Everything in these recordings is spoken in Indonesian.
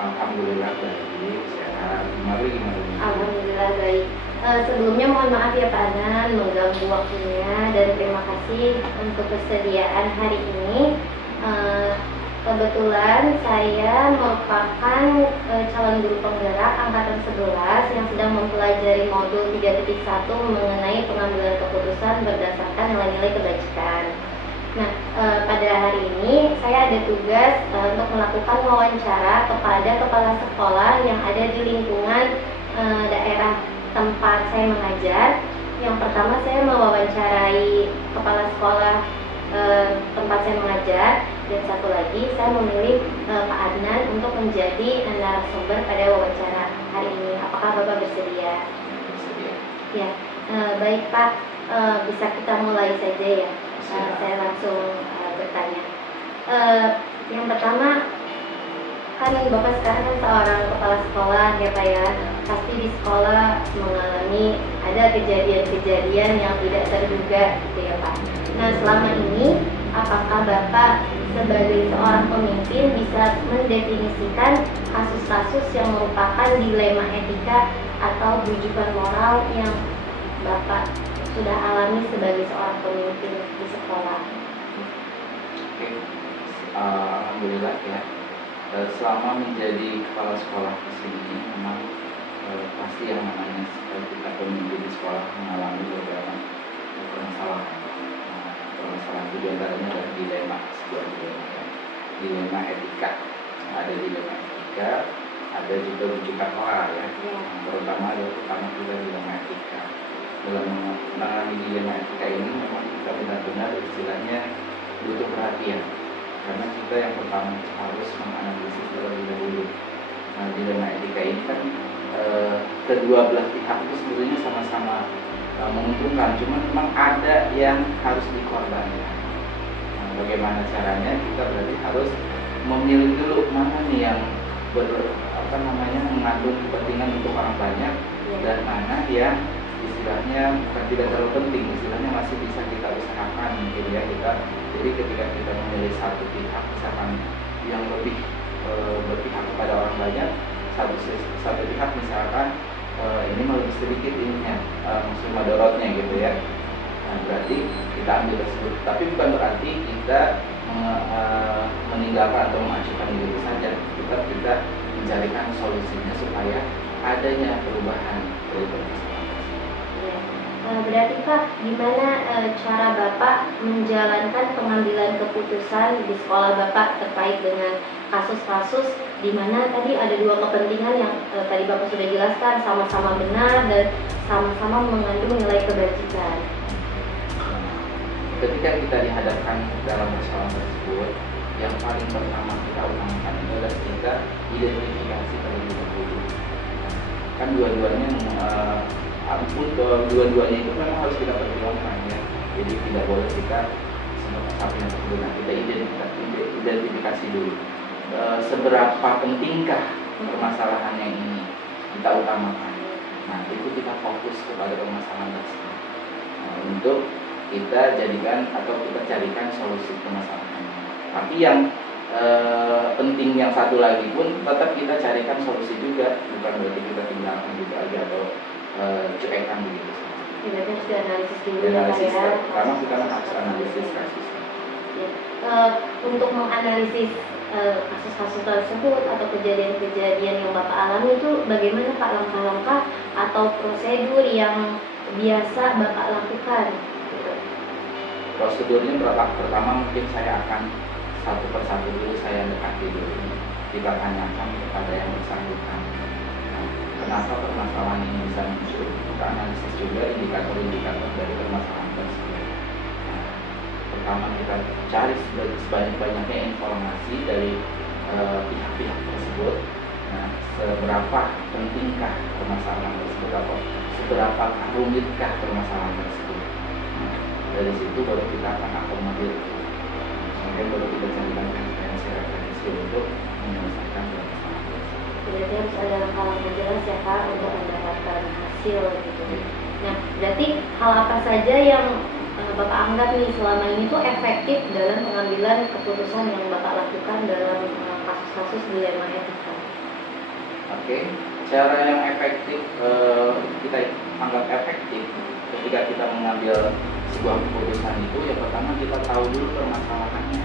Alhamdulillah baik, sehat. Gimana? Alhamdulillah baik. Sebelumnya mohon maaf ya Pak Adnan mengganggu waktunya dan terima kasih untuk kesediaan hari ini. Kebetulan saya merupakan calon guru penggerak angkatan 11 yang sedang mempelajari modul 3.1 mengenai pengambilan keputusan berdasarkan nilai-nilai kebajikan. Nah, pada hari ini saya ada tugas untuk melakukan wawancara kepada kepala sekolah yang ada di lingkungan daerah tempat saya mengajar. Yang pertama saya mewawancarai kepala sekolah tempat saya mengajar, dan satu lagi saya memilih Pak Adnan untuk menjadi narasumber pada wawancara hari ini. Apakah Bapak bersedia? Bersedia. Ya, baik Pak, bisa kita mulai saja ya. Saya langsung bertanya. Yang pertama, kan Bapak sekarang kan seorang kepala sekolah ya Pak ya. Pasti di sekolah mengalami ada kejadian-kejadian yang tidak terduga gitu ya Pak. Nah, selama ini apakah Bapak sebagai seorang pemimpin bisa mendefinisikan kasus-kasus yang merupakan dilema etika atau bujukan moral yang Bapak sudah alami sebagai seorang pemimpin di sekolah? Oke, alhamdulillah ya. Selama menjadi kepala sekolah di sini memang pasti yang namanya kita pemimpin di sekolah mengalami beberapa permasalahan. Permasalahan itu diantaranya adalah dilema, sebuah dilema ya. Dilema etika. Ada dilema etika, ada juga rujukan moral ya. Terutama kita dilema etika. Dalam menangani dilema etika ini memang kita benar-benar istilahnya butuh perhatian, karena kita yang pertama harus menganalisis terlebih dahulu. Nah, dilema etika ini kan kedua belah pihak itu sebetulnya sama-sama menguntungkan, cuma memang ada yang harus dikorbankan. Nah, bagaimana caranya? Kita berarti harus memilih dulu mana nih yang mengandung kepentingan untuk orang banyak, dan mana yang istilahnya bukan tidak terlalu penting, istilahnya masih bisa kita usahakan mungkin ya kita. Jadi ketika kita memilih satu pihak misalkan yang lebih berpihak kepada orang banyak, satu pihak misalkan ini lebih sedikit ininya maksud madorotnya gitu ya. Nah, berarti kita ambil tersebut, tapi bukan berarti kita meninggalkan atau mengacukan diri saja. Kita mencarikan solusinya supaya adanya perubahan. Berarti Pak, gimana cara Bapak menjalankan pengambilan keputusan di sekolah Bapak terkait dengan kasus-kasus di mana tadi ada dua kepentingan yang tadi Bapak sudah jelaskan, sama-sama benar dan sama-sama mengandung nilai kebajikan? Ketika kita dihadapkan dalam persoalan tersebut, yang paling pertama kita utamakan adalah kita identifikasi terlebih dahulu. Kan dua-duanya itu memang harus kita perjuangkan ya. Jadi tidak boleh kita satu yang tersebut. Kita identifikasi dulu seberapa pentingkah permasalahan yang ini kita utamakan. Nah, itu kita fokus kepada permasalahan tersebut untuk kita jadikan atau kita carikan solusi permasalahan. Tapi yang penting yang satu lagi pun tetap kita carikan solusi juga, bukan berarti kita tinggalkan juga aja atau cuekan begitu. Jadi harus dianalisis dulu ya, karena kita harus analisis kasus. Untuk menganalisis kasus-kasus tersebut atau kejadian-kejadian yang Bapak alami itu bagaimana Pak langkah-langkah atau prosedur yang biasa Bapak lakukan? Prosedurnya pertama mungkin saya akan satu persatu dulu saya dekati dulu. Kita tanyakan kepada yang bersangkutan. Kenapa permasalahan ini bisa muncul? Kita analisis juga indikator-indikator dari permasalahan tersebut. Nah, pertama kita cari sebanyak-banyaknya informasi dari pihak-pihak tersebut. Nah, seberapa pentingkah permasalahan tersebut atau seberapa rumitkah permasalahan tersebut? Nah, dari situ baru kita akan akomodir. Kemudian baru kita carikan referensi untuk menyelesaikan permasalahan. Berarti harus ada langkah-langkah jelas ya Pak untuk mendapatkan hasil gitu. Nah, berarti hal apa saja yang Bapak anggap nih selama ini tuh efektif dalam pengambilan keputusan yang Bapak lakukan dalam kasus-kasus dilema etika? Oke, cara yang efektif kita anggap efektif ketika kita mengambil sebuah keputusan itu, yang pertama kita tahu dulu permasalahannya.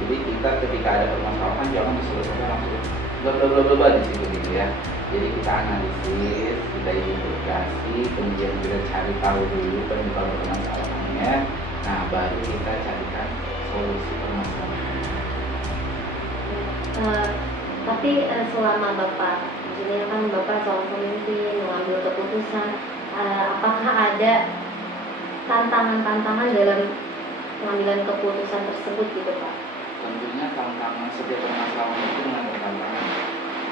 Jadi kita ketika ada permasalahan jangan diselesaikan langsung bla bla bla bla di situ gitu ya. Jadi kita analisis, kita identifikasi, kemudian kita cari tahu dulu penyebab permasalahannya. Nah, baru kita carikan solusi permasalahan. Tapi selama Bapak, maksudnya kan Bapak seorang pemimpin mengambil keputusan, apakah ada tantangan-tantangan dalam pengambilan keputusan tersebut gitu Pak? Tentunya tantangan setiap permasalahan itu mengandung tantangan.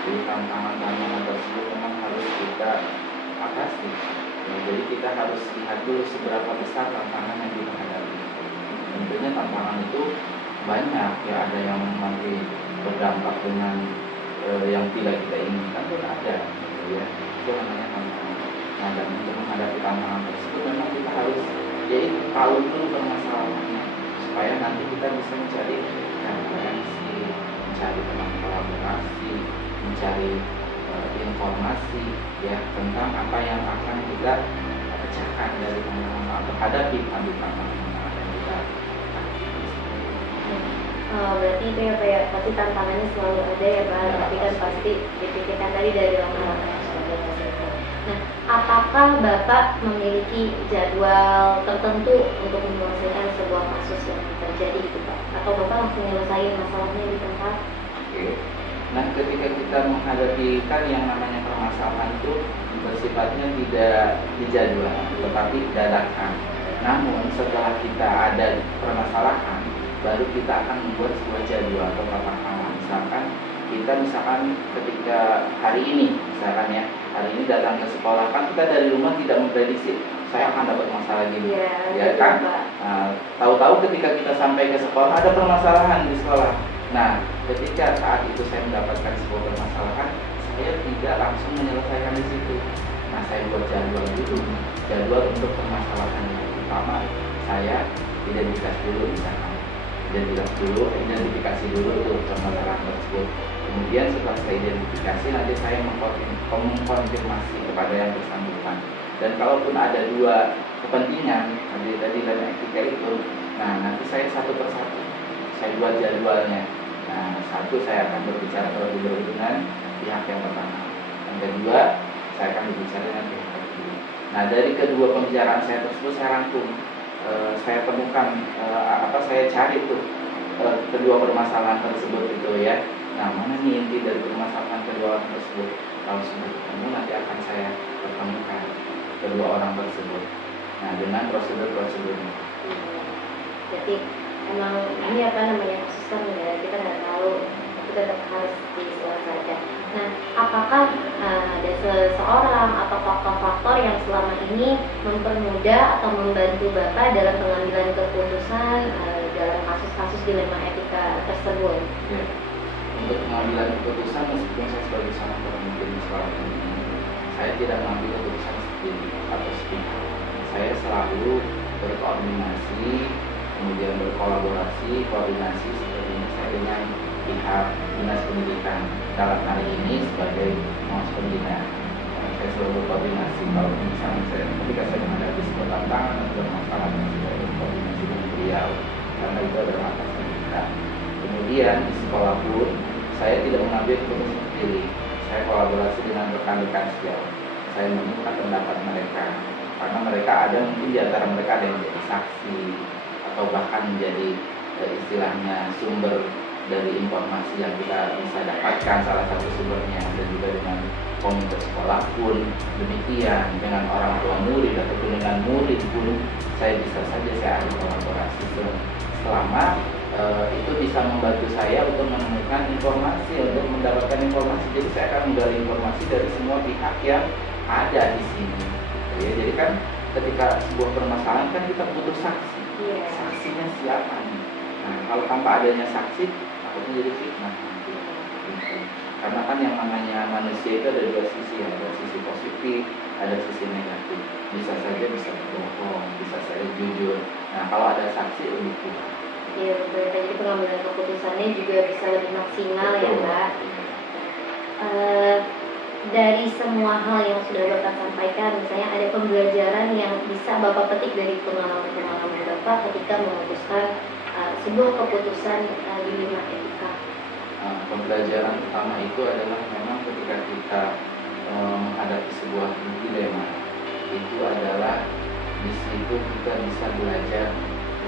Jadi tantangan-tantangan tersebut memang harus kita atasi. Ya, jadi kita harus lihat dulu seberapa besar tantangan yang kita hadapi. Tentunya tantangan itu banyak ya, ada yang nanti berdampak dengan yang tidak kita inginkan pun ada, gitu ya. Itu namanya tantangan. Nah, dan untuk menghadapi tantangan tersebut memang kita harus yaitu tahu dulu permasalahannya supaya nanti kita bisa mencari referensi, mencari teman kolaborasi, mencari informasi ya tentang apa yang akan kita pecahkan dari tantangan atau hadapi tantangan yang kita hadapi. Berarti itu ya Pak ya, pasti tantangannya selalu ada ya Pak, Ya, tapi kan pasti dipikirkan tadi dari langkah-langkah yang sudah dilakukan. Nah, apakah Bapak memiliki jadwal tertentu untuk menyelesaikan sebuah kasus yang terjadi gitu Pak? Atau Bapak langsung menyelesaikan masalahnya di tempat? Oke. Nah, ketika kita menghadapi kan yang namanya permasalahan itu bersifatnya tidak dijadwal, tetapi dadakan. Namun setelah kita ada permasalahan, baru kita akan membuat sebuah jadwal atau tata kelola. Misalkan ketika hari ini, misalkan ya, hari ini datang ke sekolah, kan kita dari rumah tidak memprediksi saya akan dapat masalah gini, ya kan? Tahu-tahu ketika kita sampai ke sekolah ada permasalahan di sekolah. Nah, ketika saat itu saya mendapatkan sebuah permasalahan, saya tidak langsung menyelesaikan di situ. Nah, saya buat jadwal dulu, jadwal untuk permasalahan yang pertama. Saya identifikasi dulu, misalkan identifikasi dulu tuh permasalahan tersebut. Kemudian setelah saya identifikasi, nanti saya mengkonfirmasi kepada yang bersangkutan. Dan kalaupun ada dua kepentingan tadi dan etika itu, nah nanti saya satu persatu saya buat jadwalnya. Nah, satu saya akan berbicara terlebih dahulu dengan pihak yang pertama, yang kedua saya akan berbicara dengan pihak kedua. Nah, dari kedua pembicaraan saya tersebut saya rangkum, saya temukan saya cari tuh kedua permasalahan tersebut itu ya. Nah, mana nih inti dari permasalahan kedua orang tersebut? Kalau sudah ketemu, nanti akan saya pertemukan kedua orang tersebut. Nah, dengan prosedur-prosedurnya. Jadi emang ini apa namanya kasus kan ya, kita nggak tahu, tapi tetap harus diselesaikan. Nah, apakah ada seseorang atau faktor-faktor yang selama ini mempermudah atau membantu Bapak dalam pengambilan keputusan dalam kasus-kasus dilema etika tersebut? Ya. Untuk pengambilan keputusan, meskipun saya sebagai seorang pemimpin di sekolah ini, saya tidak mengambil keputusan sendiri atau sepihak. Saya selalu berkoordinasi, kemudian berkolaborasi, koordinasi seperti ini saya dengan pihak dinas pendidikan. Dalam hal ini sebagai pengawas pembina, saya selalu berkoordinasi. Kalau misalnya ketika saya menghadapi sebuah tantangan atau masalah, saya berkoordinasi dengan beliau, karena itu adalah atas kita. Kemudian di sekolah pun saya tidak mengambil keputusan sendiri. Saya kolaborasi dengan rekan-rekan sejauh. Saya meminta pendapat mereka, karena mereka ada mungkin di antara mereka ada yang menjadi saksi atau bahkan menjadi istilahnya sumber dari informasi yang kita bisa dapatkan, salah satu sumbernya. Dan juga dengan komite sekolah pun demikian, dengan orang tua murid ataupun dengan murid pun saya bisa saja saya ada kolaborasi selama itu bisa membantu saya untuk menemukan informasi, untuk mendapatkan informasi. Jadi saya akan menggali informasi dari semua pihak yang ada di sini. Ya, jadi kan ketika sebuah permasalahan kan kita butuh saksi. Saksinya siapa nih? Nah, kalau tanpa adanya saksi, takutnya jadi fitnah. Karena kan yang namanya manusia itu ada dua sisi, ada sisi positif, ada sisi negatif. Bisa saja bisa berbohong, bisa saja jujur. Nah, kalau ada saksi lebih kuat. Iya, betul. Jadi pengambilan keputusannya juga bisa lebih maksimal. Betul. Ya Mbak. dari semua hal yang sudah Bapak sampaikan, misalnya ada pembelajaran yang bisa Bapak petik dari pengalaman-pengalaman Bapak ketika memutuskan sebuah keputusan di bidang etika. Pembelajaran utama itu adalah memang ketika kita menghadapi sebuah dilema, itu adalah di situ kita bisa belajar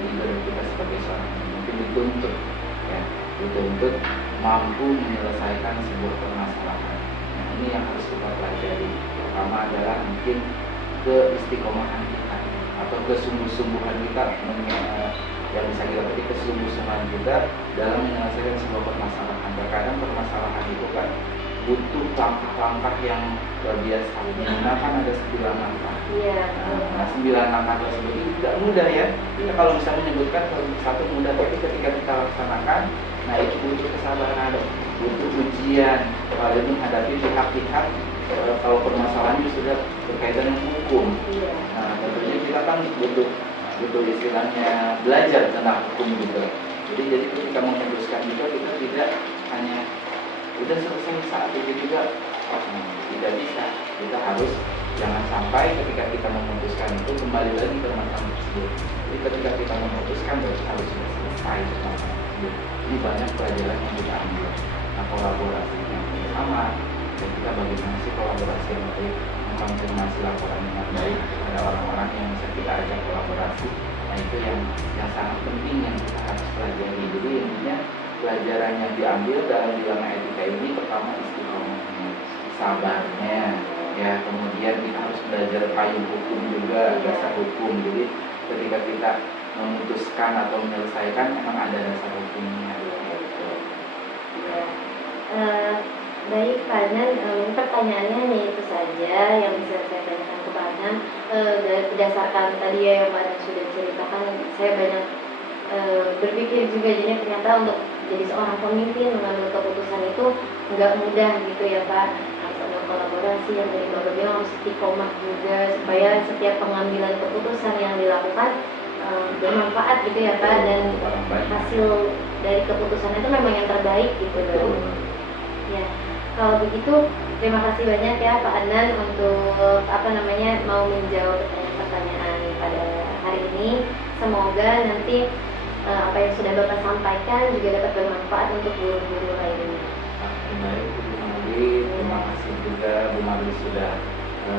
dari kita sebagai seorang mungkin dituntut, ya, dituntut mampu menyelesaikan sebuah permasalahan. Nah, ini yang harus kita pelajari. Pertama adalah mungkin keistiqomahan kita atau kesungguh-sungguhan kita, yang bisa kita petik kesungguh-sungguhan kita dalam menyelesaikan sebuah permasalahan. Terkadang permasalahan itu kan butuh langkah-langkah yang luar biasa. Minimal kan ada 9 langkah. Iya. Nah, 9 langkah tersebut itu tidak mudah ya. Kita kalau bisa menyebutkan satu mudah, tapi ketika kita laksanakan, nah itu butuh kesabaran, butuh ujian, lalu menghadapi pihak-pihak kalau permasalahannya sudah berkaitan dengan hukum. Iya. Nah, tentunya kita kan butuh istilahnya belajar tentang hukum juga. Jadi ketika memutuskan juga kita tidak hanya udah selesai saat itu juga, tidak bisa. Kita harus jangan sampai ketika kita memutuskan itu kembali lagi ke masalah tersebut. Jadi ketika kita memutuskan berarti harus sudah selesai masalah tersebut. Ini banyak pelajaran yang kita ambil. Nah, kolaborasi yang sama, dan kita bagaimana sih kolaborasi yang baik, mengkonfirmasi laporan dengan baik kepada orang-orang yang bisa kita ajak kolaborasi. Nah, itu yang sangat penting yang kita harus pelajari. Jadi intinya pelajaran yang diambil dalam dilema etika ini pertama istiqomahnya, sabarnya, ya, kemudian kita harus belajar payung hukum juga, dasar hukum. Jadi ketika kita memutuskan atau menyelesaikan memang ada dasar hukumnya. Baik Pak Adnan, pertanyaannya hanya itu saja yang bisa saya tanyakan ke Pak Adnan. Berdasarkan tadi ya yang Pak Adnan sudah ceritakan, saya banyak berpikir juga, jadi ternyata untuk jadi seorang pemimpin mengambil keputusan itu nggak mudah gitu ya Pak. Harus ada kolaborasi yang dari Bapak bilang, harus istiqomah juga supaya setiap pengambilan keputusan yang dilakukan bermanfaat gitu ya Pak, dan hasil dari keputusan itu memang yang terbaik gitu. Ya, kalau begitu terima kasih banyak ya Pak Adnan untuk mau menjawab pertanyaan pada hari ini. Semoga nanti apa yang sudah Bapak sampaikan juga dapat bermanfaat untuk guru-guru lainnya. Baik, Bu Marli, terima kasih juga Bu Marli sudah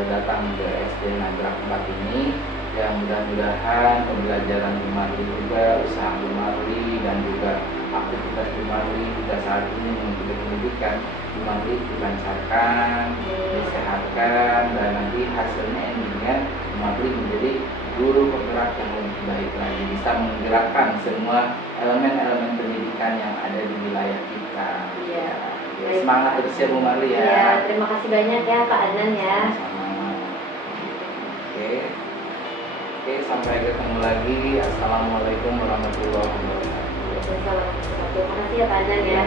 datang ke SD Nagrak 4 ini. Yang mudah-mudahan pembelajaran Bu Marli juga, usaha Bu Marli, dan juga aktivitas Bu Marli juga saat ini mengikuti pendidikan Bu Marli dilancarkan, disehatkan, dan nanti hasilnya endingnya Bu Marli menjadi guru penggerak yang lebih baik lagi, bisa menggerakkan semua elemen-elemen pendidikan yang ada di wilayah kita. Iya. Ya, semangat terus ya Bu Marli ya. Iya, terima kasih banyak ya Pak Adnan ya. Sama-sama. Oke, sampai ketemu lagi. Assalamualaikum warahmatullahi wabarakatuh. Assalamualaikum. Terima kasih ya Pak Adnan ya.